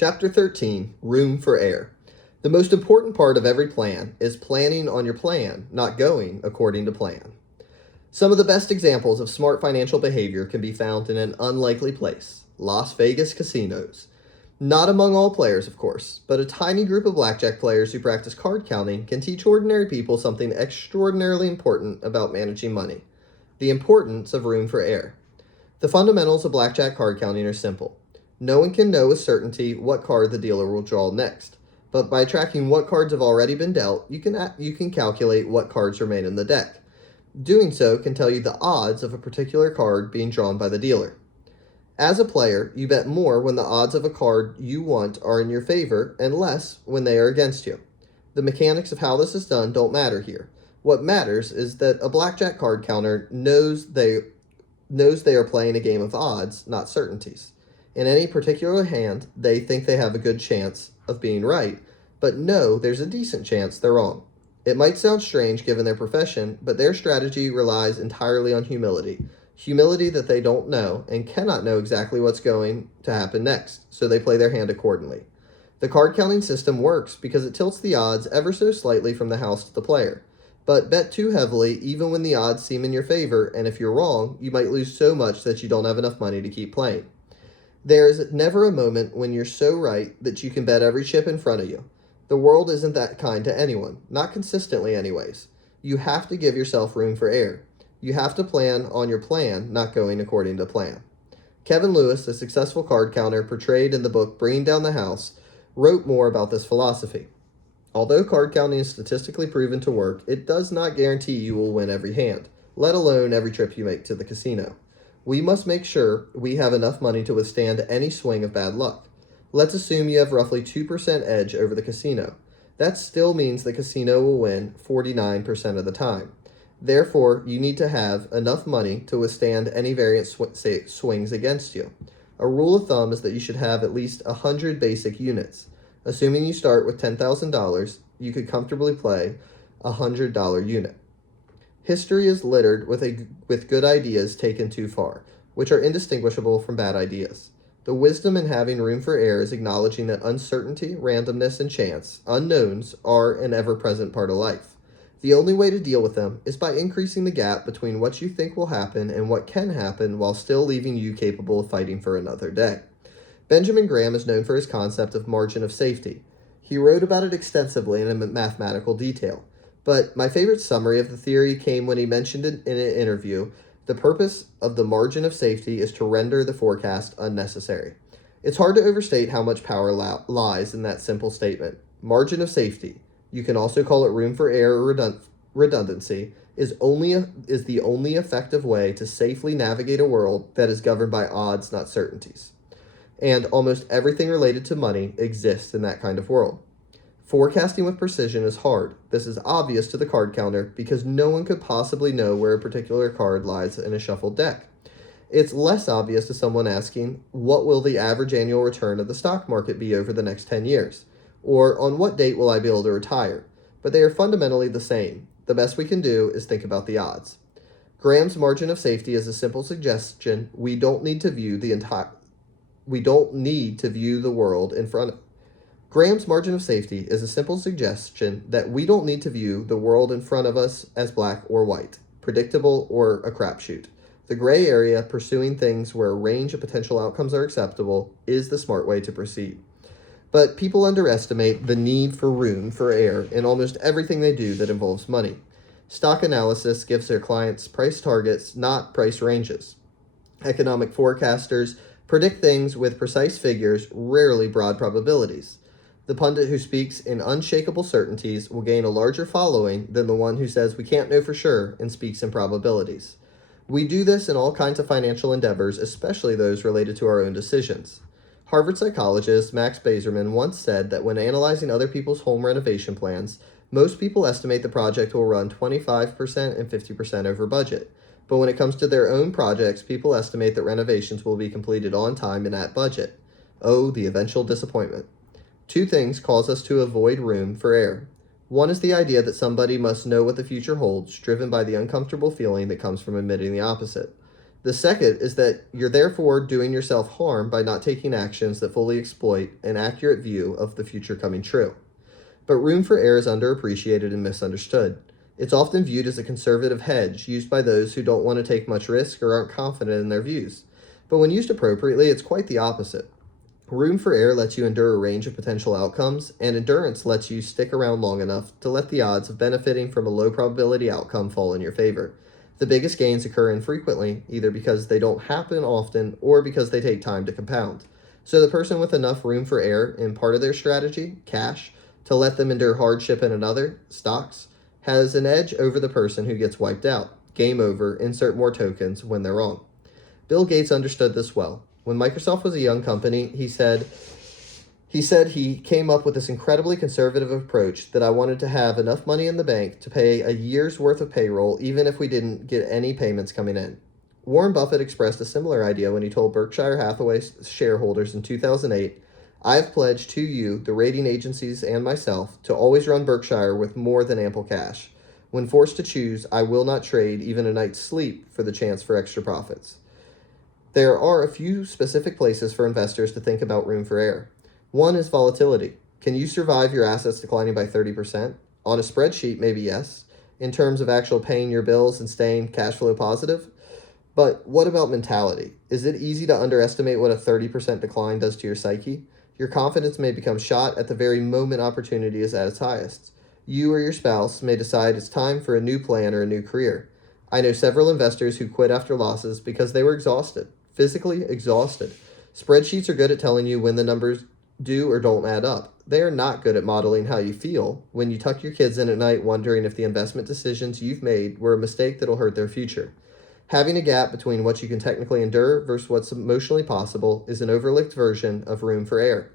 Chapter 13, Room for Error. The most important part of every plan is planning on your plan, not going according to plan. Some of the best examples of smart financial behavior can be found in an unlikely place, Las Vegas casinos. Not among all players, of course, but a tiny group of blackjack players who practice card counting can teach ordinary people something extraordinarily important about managing money: the importance of room for error. The fundamentals of blackjack card counting are simple. No one can know with certainty what card the dealer will draw next, but by tracking what cards have already been dealt, you can calculate what cards remain in the deck. Doing so can tell you the odds of a particular card being drawn by the dealer. As a player, you bet more when the odds of a card you want are in your favor and less when they are against you. The mechanics of how this is done don't matter here. What matters is that a blackjack card counter knows they are playing a game of odds, not certainties. In any particular hand, they think they have a good chance of being right, but know there's a decent chance they're wrong. It might sound strange given their profession, but their strategy relies entirely on humility. Humility that they don't know and cannot know exactly what's going to happen next, so they play their hand accordingly. The card counting system works because it tilts the odds ever so slightly from the house to the player. But bet too heavily even when the odds seem in your favor, and if you're wrong, you might lose so much that you don't have enough money to keep playing. There is never a moment when you're so right that you can bet every chip in front of you. The world isn't that kind to anyone, not consistently anyways. You have to give yourself room for error. You have to plan on your plan, not going according to plan. Kevin Lewis, a successful card counter portrayed in the book Bringing Down the House, wrote more about this philosophy. Although card counting is statistically proven to work, it does not guarantee you will win every hand, let alone every trip you make to the casino. We must make sure we have enough money to withstand any swing of bad luck. Let's assume you have roughly 2% edge over the casino. That still means the casino will win 49% of the time. Therefore, you need to have enough money to withstand any variant swings against you. A rule of thumb is that you should have at least 100 basic units. Assuming you start with $10,000, you could comfortably play a $100 unit. History is littered with good ideas taken too far, which are indistinguishable from bad ideas. The wisdom in having room for error is acknowledging that uncertainty, randomness, and chance, unknowns, are an ever-present part of life. The only way to deal with them is by increasing the gap between what you think will happen and what can happen while still leaving you capable of fighting for another day. Benjamin Graham is known for his concept of margin of safety. He wrote about it extensively in mathematical detail. But my favorite summary of the theory came when he mentioned it in an interview. The purpose of the margin of safety is to render the forecast unnecessary. It's hard to overstate how much power lies in that simple statement. Margin of safety, you can also call it room for error or redundancy, is the only effective way to safely navigate a world that is governed by odds, not certainties. And almost everything related to money exists in that kind of world. Forecasting with precision is hard. This is obvious to the card counter because no one could possibly know where a particular card lies in a shuffled deck. It's less obvious to someone asking, what will the average annual return of the stock market be over the next 10 years? Or on what date will I be able to retire? But they are fundamentally the same. The best we can do is think about the odds. Graham's margin of safety is a simple suggestion. We don't need to view the world in front of Graham's margin of safety is a simple suggestion that we don't need to view the world in front of us as black or white, predictable or a crapshoot. The gray area, pursuing things where a range of potential outcomes are acceptable, is the smart way to proceed. But people underestimate the need for room for error in almost everything they do that involves money. Stock analysis gives their clients price targets, not price ranges. Economic forecasters predict things with precise figures, rarely broad probabilities. The pundit who speaks in unshakable certainties will gain a larger following than the one who says we can't know for sure and speaks in probabilities. We do this in all kinds of financial endeavors, especially those related to our own decisions. Harvard psychologist Max Bazerman once said that when analyzing other people's home renovation plans, most people estimate the project will run 25% and 50% over budget. But when it comes to their own projects, people estimate that renovations will be completed on time and at budget. Oh, the eventual disappointment. Two things cause us to avoid room for error. One is the idea that somebody must know what the future holds, driven by the uncomfortable feeling that comes from admitting the opposite. The second is that you're therefore doing yourself harm by not taking actions that fully exploit an accurate view of the future coming true. But room for error is underappreciated and misunderstood. It's often viewed as a conservative hedge used by those who don't want to take much risk or aren't confident in their views. But when used appropriately, it's quite the opposite. Room for error lets you endure a range of potential outcomes, and endurance lets you stick around long enough to let the odds of benefiting from a low probability outcome fall in your favor. The biggest gains occur infrequently, either because they don't happen often or because they take time to compound. So the person with enough room for error in part of their strategy, cash, to let them endure hardship in another, stocks, has an edge over the person who gets wiped out. Game over, insert more tokens when they're wrong. Bill Gates understood this well. When Microsoft was a young company, he said he came up with this incredibly conservative approach that I wanted to have enough money in the bank to pay a year's worth of payroll even if we didn't get any payments coming in. Warren Buffett expressed a similar idea when he told Berkshire Hathaway shareholders in 2008, "I've pledged to you, the rating agencies, and myself to always run Berkshire with more than ample cash. When forced to choose, I will not trade even a night's sleep for the chance for extra profits." There are a few specific places for investors to think about room for error. One is volatility. Can you survive your assets declining by 30%? On a spreadsheet, maybe yes. In terms of actual paying your bills and staying cash flow positive? But what about mentality? Is it easy to underestimate what a 30% decline does to your psyche? Your confidence may become shot at the very moment opportunity is at its highest. You or your spouse may decide it's time for a new plan or a new career. I know several investors who quit after losses because they were exhausted, physically exhausted. Spreadsheets are good at telling you when the numbers do or don't add up. They are not good at modeling how you feel when you tuck your kids in at night wondering if the investment decisions you've made were a mistake that'll hurt their future. Having a gap between what you can technically endure versus what's emotionally possible is an overlooked version of room for error.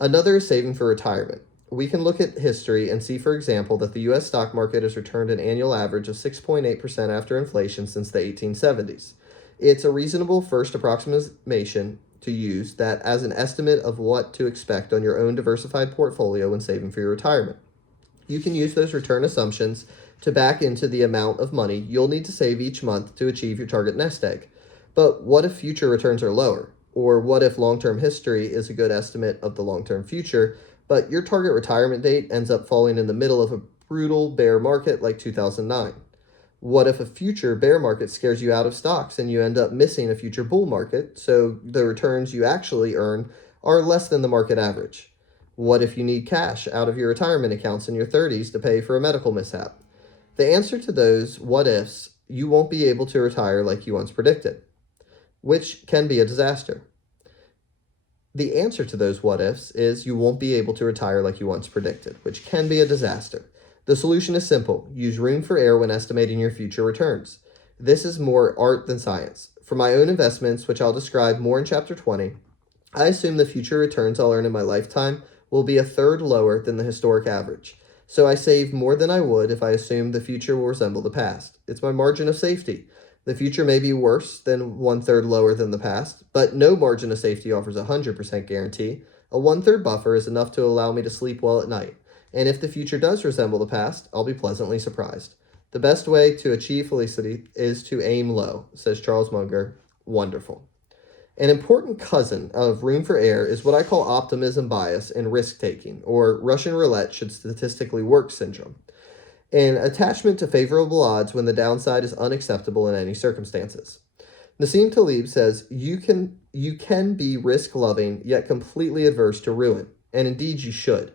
Another is saving for retirement. We can look at history and see, for example, that the U.S. stock market has returned an annual average of 6.8% after inflation since the 1870s. It's a reasonable first approximation to use that as an estimate of what to expect on your own diversified portfolio when saving for your retirement. You can use those return assumptions to back into the amount of money you'll need to save each month to achieve your target nest egg. But what if future returns are lower? Or what if long-term history is a good estimate of the long-term future, but your target retirement date ends up falling in the middle of a brutal bear market like 2009? What if a future bear market scares you out of stocks and you end up missing a future bull market, so the returns you actually earn are less than the market average? What if you need cash out of your retirement accounts in your 30s to pay for a medical mishap? The answer to those what ifs, you won't be able to retire like you once predicted, which can be a disaster. The answer to those what ifs is you won't be able to retire like you once predicted, which can be a disaster. The solution is simple. Use room for error when estimating your future returns. This is more art than science. For my own investments, which I'll describe more in Chapter 20, I assume the future returns I'll earn in my lifetime will be a third lower than the historic average. So I save more than I would if I assume the future will resemble the past. It's my margin of safety. The future may be worse than one-third lower than the past, but no margin of safety offers a 100% guarantee. A one-third buffer is enough to allow me to sleep well at night. And if the future does resemble the past, I'll be pleasantly surprised. The best way to achieve felicity is to aim low, says Charles Munger. Wonderful. An important cousin of room for error is what I call optimism bias and risk-taking, or Russian roulette should statistically work syndrome. An attachment to favorable odds when the downside is unacceptable in any circumstances. Nassim Taleb says, you can be risk-loving yet completely adverse to ruin, and indeed you should.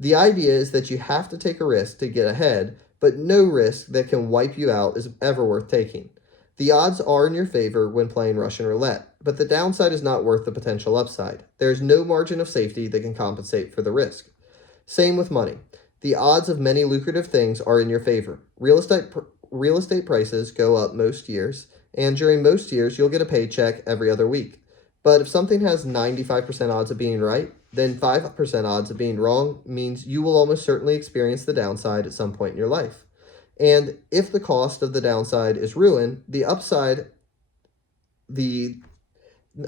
The idea is that you have to take a risk to get ahead, but no risk that can wipe you out is ever worth taking. The odds are in your favor when playing Russian roulette, but the downside is not worth the potential upside. There is no margin of safety that can compensate for the risk. Same with money. The odds of many lucrative things are in your favor. Real estate prices go up most years, and during most years you'll get a paycheck every other week. But if something has 95% odds of being right, then 5% odds of being wrong means you will almost certainly experience the downside at some point in your life. And if the cost of the downside is ruin, the upside, the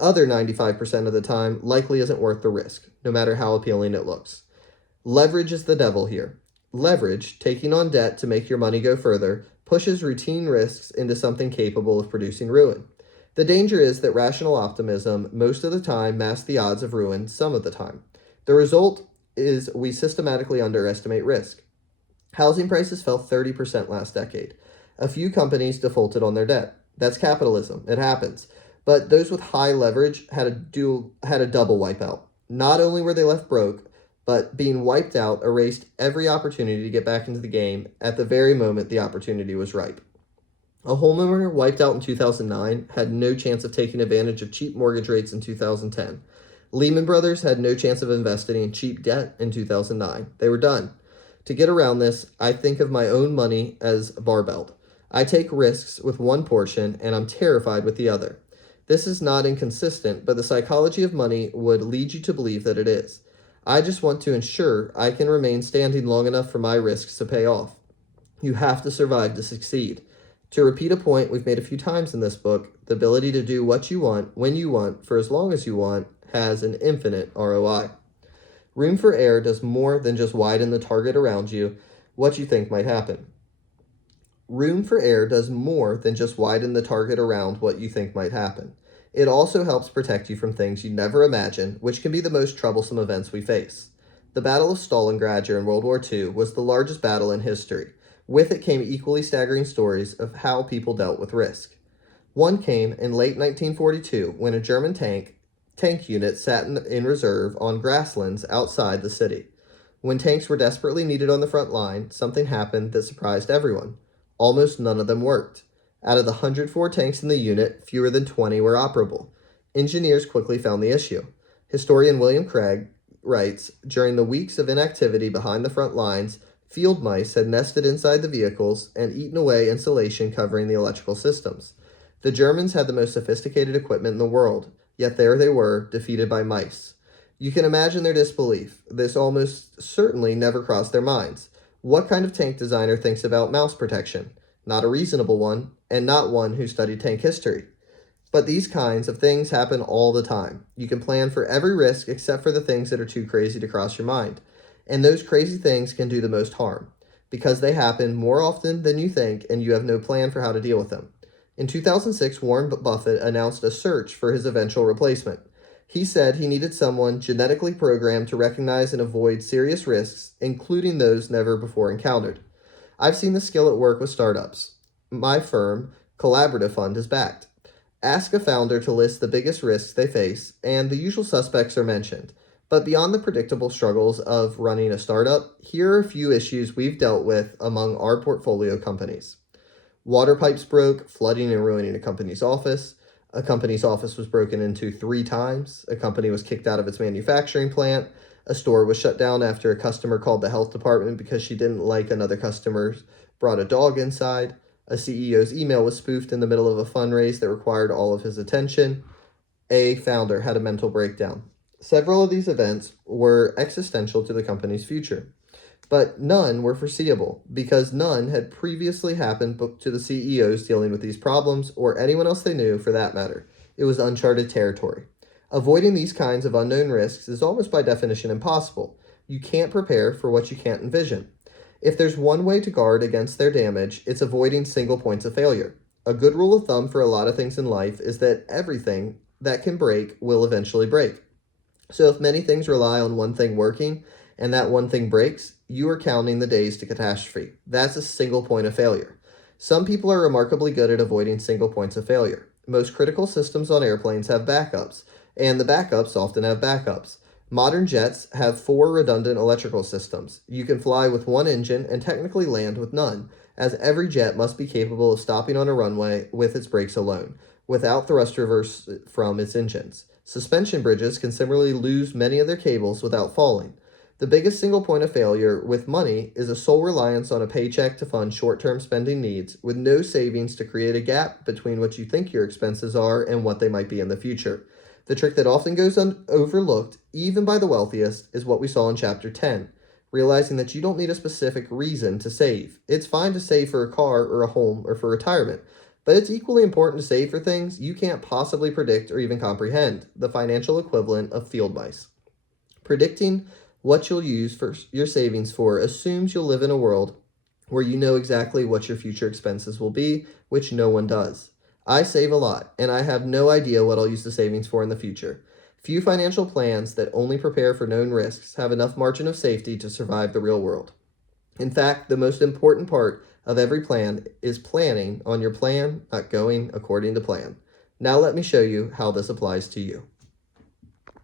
other 95% of the time, likely isn't worth the risk, no matter how appealing it looks. Leverage is the devil here. Leverage, taking on debt to make your money go further, pushes routine risks into something capable of producing ruin. The danger is that rational optimism most of the time masks the odds of ruin some of the time. The result is we systematically underestimate risk. Housing prices fell 30% last decade. A few companies defaulted on their debt. That's capitalism. It happens. But those with high leverage had a double wipeout. Not only were they left broke, but being wiped out erased every opportunity to get back into the game at the very moment the opportunity was ripe. A homeowner wiped out in 2009 had no chance of taking advantage of cheap mortgage rates in 2010. Lehman Brothers had no chance of investing in cheap debt in 2009. They were done. To get around this, I think of my own money as barbelled. I take risks with one portion and I'm terrified with the other. This is not inconsistent, but the psychology of money would lead you to believe that it is. I just want to ensure I can remain standing long enough for my risks to pay off. You have to survive to succeed. To repeat a point we've made a few times in this book, the ability to do what you want, when you want, for as long as you want, has an infinite ROI. Room for error does more than just widen the target around you, what you think might happen. Room for error does more than just widen the target around what you think might happen. It also helps protect you from things you never imagined, which can be the most troublesome events we face. The Battle of Stalingrad during World War II was the largest battle in history. With it came equally staggering stories of how people dealt with risk. One came in late 1942 when a German tank unit sat in reserve on grasslands outside the city. When tanks were desperately needed on the front line, something happened that surprised everyone. Almost none of them worked. Out of the 104 tanks in the unit, fewer than 20 were operable. Engineers quickly found the issue. Historian William Craig writes, during the weeks of inactivity behind the front lines, field mice had nested inside the vehicles and eaten away insulation covering the electrical systems. The Germans had the most sophisticated equipment in the world, yet there they were, defeated by mice. You can imagine their disbelief. This almost certainly never crossed their minds. What kind of tank designer thinks about mouse protection? Not a reasonable one, and not one who studied tank history. But these kinds of things happen all the time. You can plan for every risk except for the things that are too crazy to cross your mind. And those crazy things can do the most harm, because they happen more often than you think and you have no plan for how to deal with them. In 2006, Warren Buffett announced a search for his eventual replacement. He said he needed someone genetically programmed to recognize and avoid serious risks, including those never before encountered. I've seen the skill at work with startups. My firm, Collaborative Fund, is backed. Ask a founder to list the biggest risks they face, and the usual suspects are mentioned. But beyond the predictable struggles of running a startup, here are a few issues we've dealt with among our portfolio companies. Water pipes broke, flooding and ruining a company's office. A company's office was broken into 3 times. A company was kicked out of its manufacturing plant. A store was shut down after a customer called the health department because she didn't like another customer brought a dog inside. A CEO's email was spoofed in the middle of a fundraise that required all of his attention. A founder had a mental breakdown. Several of these events were existential to the company's future, but none were foreseeable because none had previously happened to the CEOs dealing with these problems or anyone else they knew for that matter. It was uncharted territory. Avoiding these kinds of unknown risks is almost by definition impossible. You can't prepare for what you can't envision. If there's one way to guard against their damage, it's avoiding single points of failure. A good rule of thumb for a lot of things in life is that everything that can break will eventually break. So if many things rely on one thing working and that one thing breaks, you are counting the days to catastrophe. That's a single point of failure. Some people are remarkably good at avoiding single points of failure. Most critical systems on airplanes have backups, and the backups often have backups. Modern jets have 4 redundant electrical systems. You can fly with one engine and technically land with none, as every jet must be capable of stopping on a runway with its brakes alone, without thrust reverse from its engines. Suspension bridges can similarly lose many of their cables without falling. The biggest single point of failure with money is a sole reliance on a paycheck to fund short-term spending needs, with no savings to create a gap between what you think your expenses are and what they might be in the future. The trick that often goes overlooked, even by the wealthiest, is what we saw in Chapter 10, realizing that you don't need a specific reason to save. It's fine to save for a car or a home or for retirement, but it's equally important to save for things you can't possibly predict or even comprehend, the financial equivalent of field mice. Predicting what you'll use for your savings for assumes you'll live in a world where you know exactly what your future expenses will be, which no one does. I save a lot, and I have no idea what I'll use the savings for in the future. Few financial plans that only prepare for known risks have enough margin of safety to survive the real world. In fact, the most important part of every plan is planning on your plan, not going according to plan. Now let me show you how this applies to you.